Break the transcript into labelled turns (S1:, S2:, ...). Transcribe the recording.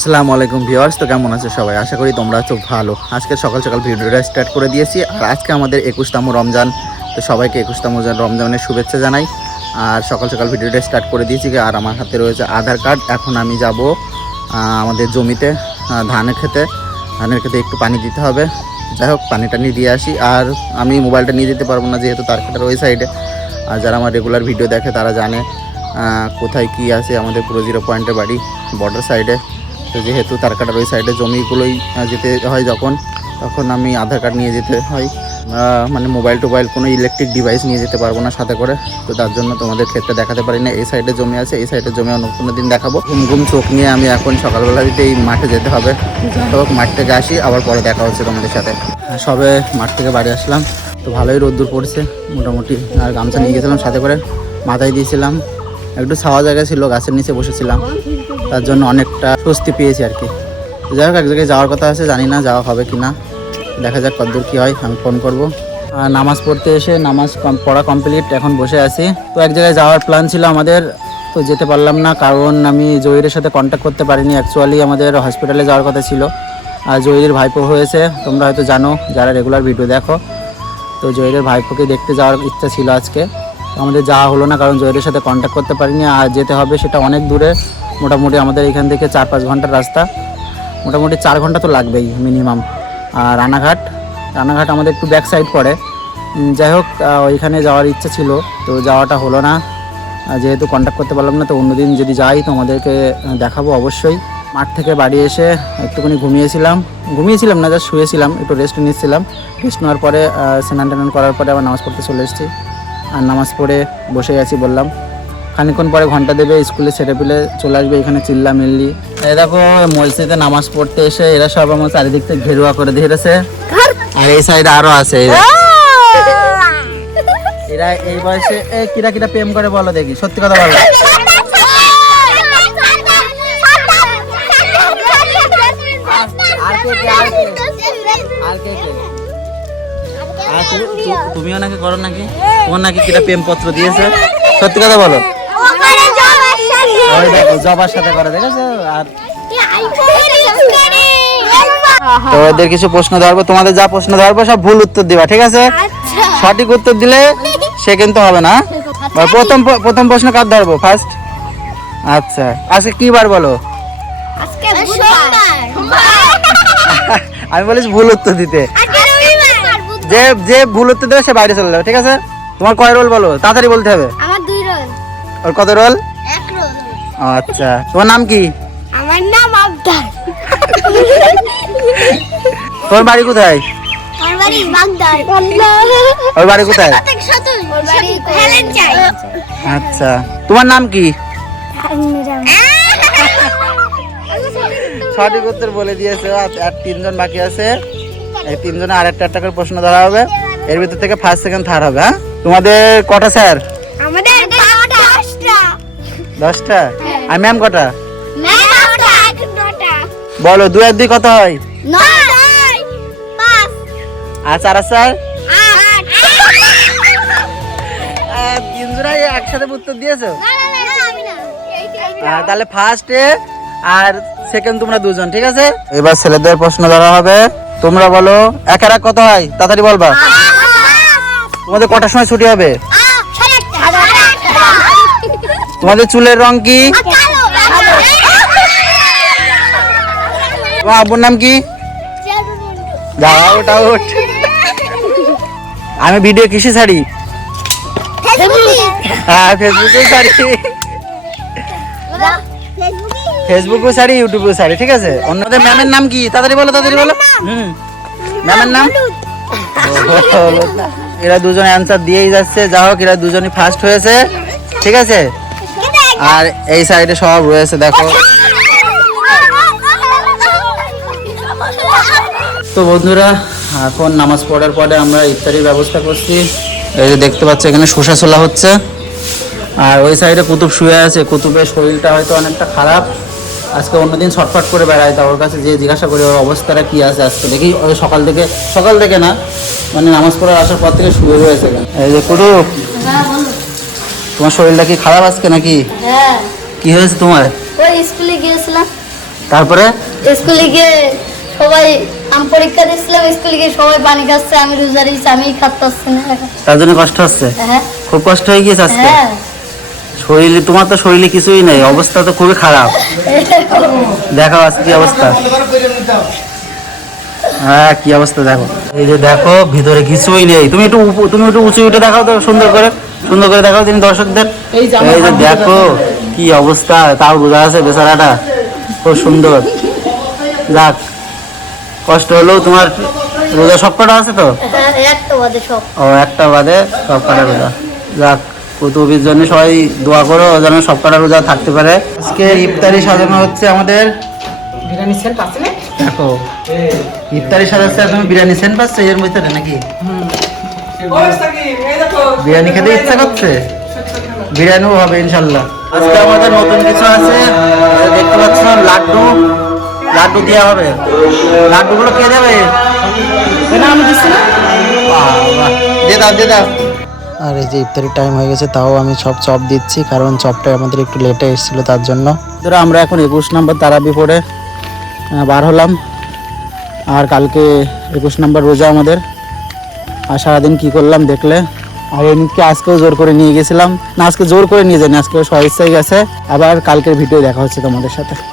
S1: আসসালামু আলাইকুম ভিউয়ার্স, তো কেমন আছো সবাই? আশা করি তোমরা আছো ভালো। আজকে সকাল সকাল ভিডিওটা স্টার্ট করে দিয়েছি, আর আজকে আমাদের একুশতম রমজান। তো সবাইকে একুশতম রমজানের শুভেচ্ছা জানাই। আর সকাল সকাল ভিডিওটা স্টার্ট করে দিয়েছি, আর আমার হাতে রয়েছে আধার কার্ড। এখন আমি যাব আমাদের জমিতে ধানের খেতে ধানের খেতে একটু পানি দিতে হবে। যাই হোক, পানিটা নিয়ে দিয়ে আসি। আর আমি মোবাইলটা নিয়ে যেতে পারব না, যেহেতু তার কাটার ওই সাইডে আর যারা আমার রেগুলার ভিডিও দেখে, তারা জানে কোথায় কি আছে আমাদের পুরো জিরো পয়েন্টের বাড়ি বর্ডার সাইডে তো যেহেতু তার কাটার ওই সাইডে জমিগুলোই যেতে হয় যখন, তখন আমি আধার কার্ড নিয়ে যেতে হয়। মানে মোবাইল টোবাইল কোনো ইলেকট্রিক ডিভাইস নিয়ে যেতে পারব না সাথে করে। তো তার জন্য তোমাদের ক্ষেত্রে দেখাতে পারি না, এই সাইডে জমি আছে, এই সাইডে জমি অন্য কোনো দিন দেখাবো। ঘুম ঘুম চোখ নিয়ে আমি এখন সকালবেলা দিতে এই মাঠে যেতে হবে। হোক মাঠ থেকে আসি, আবার পরে দেখা হচ্ছে তোমাদের সাথে। সবে মাঠ থেকে বাড়ি আসলাম। তো ভালোই রোদ্দুর পড়ছে, মোটামুটি। আর গামছা নিয়ে গেছিলাম সাথে করে, মাথায় দিয়েছিলাম। একটু ছাওয়া জায়গা ছিল, গাছের নিচে বসেছিলাম। তার জন্য অনেকটা স্বস্তি পেয়েছি আর কি। যাই হোক, এক জায়গায় যাওয়ার কথা আছে, জানি না যাওয়া হবে কি না দেখা যাক কতদূর কী হয়, আমি ফোন করব। আর নামাজ পড়তে এসে নামাজ পড়া কমপ্লিট এখন বসে আছি। তো এক জায়গায় যাওয়ার প্ল্যান ছিল আমাদের, তো যেতে পারলাম না, কারণ আমি জহিরের সাথে কন্ট্যাক্ট করতে পারিনি। অ্যাকচুয়ালি আমাদের হসপিটালে যাওয়ার কথা ছিল। আর জহিরের ভাইপো হয়েছে, তোমরা হয়তো জানো, যারা রেগুলার ভিডিও দেখো। তো জহিরের ভাইপোকে দেখতে যাওয়ার ইচ্ছা ছিল আজকে। আমাদের যাওয়া হলো না, কারণ জহিরের সাথে কন্ট্যাক্ট করতে পারিনি। আর যেতে হবে সেটা অনেক দূরে। মোটামুটি আমাদের এখান থেকে চার পাঁচ ঘণ্টার রাস্তা। মোটামুটি চার ঘণ্টা তো লাগবেই মিনিমাম আর রানাঘাট রানাঘাট আমাদের একটু ব্যাক সাইড পড়ে যাই হোক ওইখানে যাওয়ার ইচ্ছা ছিল, তো যাওয়াটা হলো না। যেহেতু কন্ট্যাক্ট করতে পারলাম না, তো অন্যদিন যদি যাই, তোমাদেরকে দেখাবো অবশ্যই। মাঠ থেকে বাড়ি এসে একটুখানি ঘুমিয়েছিলাম। ঘুমিয়েছিলাম না জাস্ট শুয়েছিলাম, একটু রেস্ট নিচ্ছিলাম। রেস্ট নেওয়ার পরে স্নান টান করার পরে আবার নামাজ পড়তে চলে এসেছি। আর নামাজ পড়ে বসে আছি বললাম। খানিকক্ষণ পরে ঘণ্টা দেবে স্কুলে ছেড়ে পেলে চলে আসবে এখানে চিল্লা মিল্লি। এই দেখো মসজিদে নামাজ পড়তে এসে এরা সব আমার চারিদিক থেকে ঘেরুয়া করে দিয়েছে আর এই সাইডে আরও আছে এরা এই বয়সে কিরা কিরা প্রেম করে বলো দেখি সত্যি কথা বলো। আর কে কে? আর কে আর কে কে আর তু- তু- তুমিও নাকি করো নাকি? তোমার নাকি কিরা প্রেম পত্র দিয়েছে? সত্যি কথা বলো। ওই দেখো জবার সাথে করে দেখেছ? আর তো এদের কিছু প্রশ্ন ধরবো তোমাদের যা প্রশ্ন ধরবো সব ভুল উত্তর দিবা ঠিক আছে? সঠিক উত্তর দিলে সে কিন্তু হবে না। প্রথম প্রথম প্রশ্ন কার ধরবো? ফার্স্ট আচ্ছা। আজকে কি বার বলো? আমি বলিস ভুল উত্তর দিতে। যে যে ভুল উত্তর দেবে সে বাইরে চলে যাবে ঠিক আছে? তোমার কয় রোল বলো? তাড়াতাড়ি বলতে হবে।
S2: আমার দুই রোল।
S1: ওর কত রোল? আচ্ছা তোমার নাম কি?
S2: আমার নাম আবদার।
S1: তোমার বাড়ি কোথায়?
S2: আমার বাড়ি বাগদার।
S1: ওর বাড়ি কোথায়?
S2: ওর বাড়ি হেলেন
S1: আচ্ছা তোমার নাম কি? সঠিক উত্তর বলে দিয়েছে আর- আর তিনজন বাকি আছে। এই তিনজনে আর একটা একটা করে প্রশ্ন ধরা হবে। এর ভিতর থেকে ফার্স্ট সেকেন্ড থার্ড হবে হ্যাঁ? তোমাদের কটা স্যার?
S2: আমাদের দশটা
S1: দশটা? আর ম্যাম কটা? বলো দুই আর দুই কত হয়? আর চার আর তিনজনাই একসাথে উত্তর দিয়েছ? তাহলে ফার্স্টে আর সেকেন্ড তোমরা দুজন ঠিক আছে? এবার ছেলেদের প্রশ্ন ধরা হবে। তোমরা বলো এক আর এক কত হয়? তাড়াতাড়ি বলবা। তোমাদের কটার সময় ছুটি হবে? তোমাদের চুলের রং কি? আব্বুর নাম কি? আউট আউট আমি ভিডিও কিসে ছাড়ি? হ্যাঁ ফেসবুকেও ছাড়ি। ফেসবুকেও ছাড়ি, ইউটিউবেও ছাড়ি, ঠিক আছে? অন্যদের ম্যামের নাম কি? তাড়াতাড়ি বলো তাড়াতাড়ি বলো। হুম। ম্যামের নাম? এরা দুজন অ্যান্সার দিয়েই যাচ্ছে। যা হোক, এরা দুজনই ফার্স্ট হয়েছে। ঠিক আছে? আর এই সাইডে সব রয়েছে, দেখো। তো বন্ধুরা এখন নামাজ পড়ার পরে আমরা ইফতারির ব্যবস্থা করছি। এই যে দেখতে পাচ্ছ এখানে শসা ছোলা হচ্ছে। আর ওই সাইডে কুতুব শুয়ে আছে। কুতুবের শরীরটা হয়তো অনেকটা খারাপ। আজকে অন্যদিন ছটফট করে বেড়ায় তা ওর কাছে যে জিজ্ঞাসা করি ওর অবস্থাটা কী আছে আজকে? দেখি ওই সকাল থেকে সকাল থেকে না মানে নামাজ পড়ার আসার পর থেকে শুয়ে রয়েছে এই যে কুতুব তোমার শরীরটা কি খারাপ আজকে নাকি?
S2: হ্যাঁ।
S1: কি হয়েছে তোমার?
S2: ওই স্কুলে গিয়েছিলাম।
S1: তারপরে?
S3: স্কুলে গিয়ে সবাই আম পরীক্ষা দিচ্ছিলাম স্কুলে গিয়ে সবাই পানি খাচ্ছে আমি রোজা দিয়েছি আমি পারছি না।
S1: তার জন্য কষ্ট হচ্ছে?
S3: হ্যাঁ।
S1: খুব কষ্ট হয়ে গিয়েছে আজকে?
S3: হ্যাঁ।
S1: শরীরে তোমার তো শরীরে কিছুই নেই অবস্থা তো খুবই খারাপ। দেখো আজকে কি অবস্থা। হ্যাঁ কি অবস্থা দেখো। এই যে দেখো ভিতরে কিছুই নেই। তুমি একটু তুমি একটু উঁচু উঠে দেখাও তো সুন্দর করে। সুন্দর করে দেখাও তুমি দর্শকদের। এই যে দেখো কি অবস্থা তাও বোঝা আছে বেচারাটা খুব সুন্দর। যাক কষ্ট হলেও তোমার রোজা সব কটা আছে তো?
S3: হ্যাঁ, একটা বাদে সব।
S1: ও একটা বাদে সব কটা রোজা। যাক কুতুবির জন্য সবাই দোয়া করো ও যেন সব কটা রোজা থাকতে পারে। আজকে ইফতারি সাজানো হচ্ছে আমাদের।
S4: বিরিয়ানি সেন্ট আছে
S1: দেখো ইফতারি সাজাচ্ছে তুমি বিরিয়ানি সেন্ট পাচ্ছে এর ভিতরে নাকি? বিরিয়ানি খেতে ইচ্ছা করছে? বিরিয়ানিও হবে ইনশাল্লাহ। আজকে আমাদের নতুন কিছু আছে দেখতে পাচ্ছ লাড্ডু। লাড্ডু দেওয়া হবে। লাড্ডুগুলো কে দেবে? দে দাও দে দাও। আর এই যে ইফতারির টাইম হয়ে গেছে তাও আমি সব চপ দিচ্ছি কারণ চপটা আমাদের একটু লেটে এসেছিল তার জন্য। ধরো আমরা এখন একুশ নম্বর তারাবি পড়ে বার হলাম। আর কালকে একুশ নম্বর রোজা আমাদের। আর সারাদিন কী করলাম দেখলে? আর এমনিকে আজকেও জোর করে নিয়ে গেছিলাম। না আজকে জোর করে নিয়ে যায়নি আজকে স্ব ইচ্ছাই গেছে। আবার কালকের ভিডিও দেখা হচ্ছে তোমাদের সাথে।